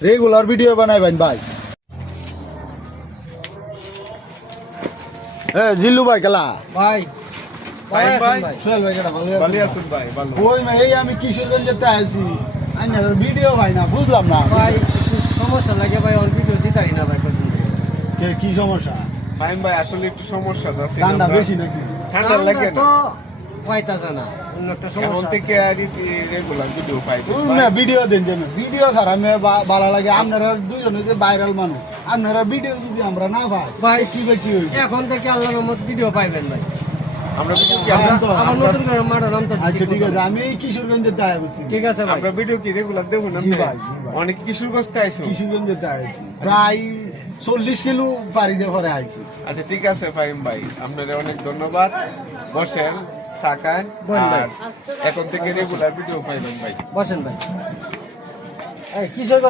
Regular video বানাইবেন ভাই। জিল্লু ভাই কেলা ভাই ভাই ভাই সোহেল ভাই কেলা ভালো আছেন ভাই ভালো ওই এই আমি কিশোরগঞ্জেতে আছি ভিডিও ভাই না বুঝলাম না ভাই একটু সমস্যা লাগে ভাই ওর ভিডিও দিতাই না ভাই কতদিন থেকে। কি সমস্যা ফাইম ভাই আসলে একটু সমস্যা আছে ঠান্ডা বেশি নাকি ঠান্ডা লাগে তো না পাইতাছে না অন্য একটা এখন সমস্যা থেকে রেগুলার ভিডিও পাই ভিডিও দেন যেন ভিডিও ছাড়া আমি ভালো লাগে আপনারা দুজনে যে ভাইরাল মানুষ আপনারা ভিডিও যদি আমরা না পাই ভাই, কি কি হইবে এখন থেকে আল্লাহর রহমত ভিডিও পাইবেন ভাই আমরা ভিডিও কি আমরা- আমরা- আবার নতুন করে মাঠে নামতেছি আচ্ছা ঠিক আছে আমি এই কিশোরগঞ্জের দায় বুঝছি ঠিক আছে ভাই আমরা ভিডিও কি রেগুলার দেবো না জি ভাই, জি ভাই। অনেক কিশোরগঞ্জ আইছো কিশোরগঞ্জের দায় আছি প্রায় 40 কিলো পাড়ি দিয়ে পরে আইছি আচ্ছা ঠিক আছে ফাইম ভাই আপনাদের অনেক ধন্যবাদ বসেন সাকান বল ভাই। আর এখন থেকে রেগুলার ভিডিও পাইবেন ভাই বসেন ভাই এই কিশোর